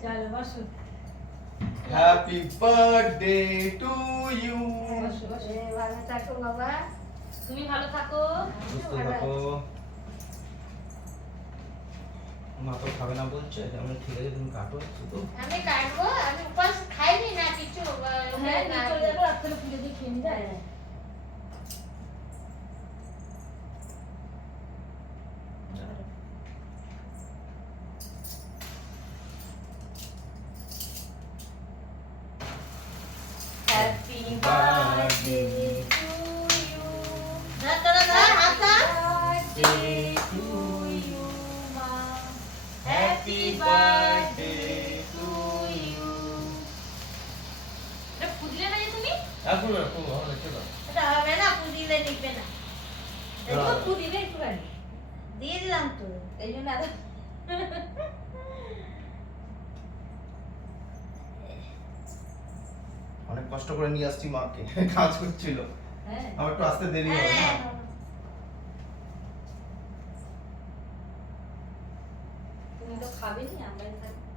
চলো বসো happy birthday to you বসো বসো এ, ভালো থাকো বাবা। তুমি ভালো থাকো। সুস্থ থাকো। মা তো খাবে না বলছে আমি ঠিক আছে তুমি কাটো শুধু আমি কাটবো আমি উপাস খাইনি না কিছু হ্যাঁ নিয়ে চলে যাব রাত্রে পুজো দিয়ে খেয়ে নিয়ে যাই হ্যাপি বার্থডে টু ইউ না তোরা ধর হাতটা বার্থডে টু ইউ মা হ্যাপি বার্থডে টু ইউ এটা পুজলে না যে তুমি এখন না তুমি ভালো লাগছে এটা হবে না পুদিলে নিবে না দেখো পুদিলে একটুখানি দিয়ে দিলাম তো এই জন্য আর অনেক কষ্ট করে নিয়ে আসছি মাকে। কাজ করছিল হ্যাঁ। আমার একটু আসতে দেরি হবে না? হ্যাঁ। তুমি তো খাবে নি আমরাই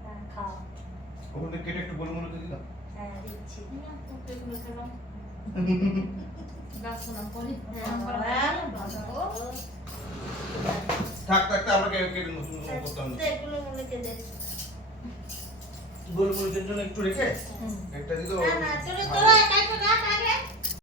হ্যাঁ, খাও। ওখানে কেটে একটু বলে মনে দিলাম। হ্যাঁ দিচ্ছি। না তো এগুলো খেলাম। থাক থাক আমরা কেটে নতুন করতাম। এগুলো মনে গোল মরিচের জন্য একটু রেখে একটা দিকে না না তোরা তোরা একাই তো রাখ আগে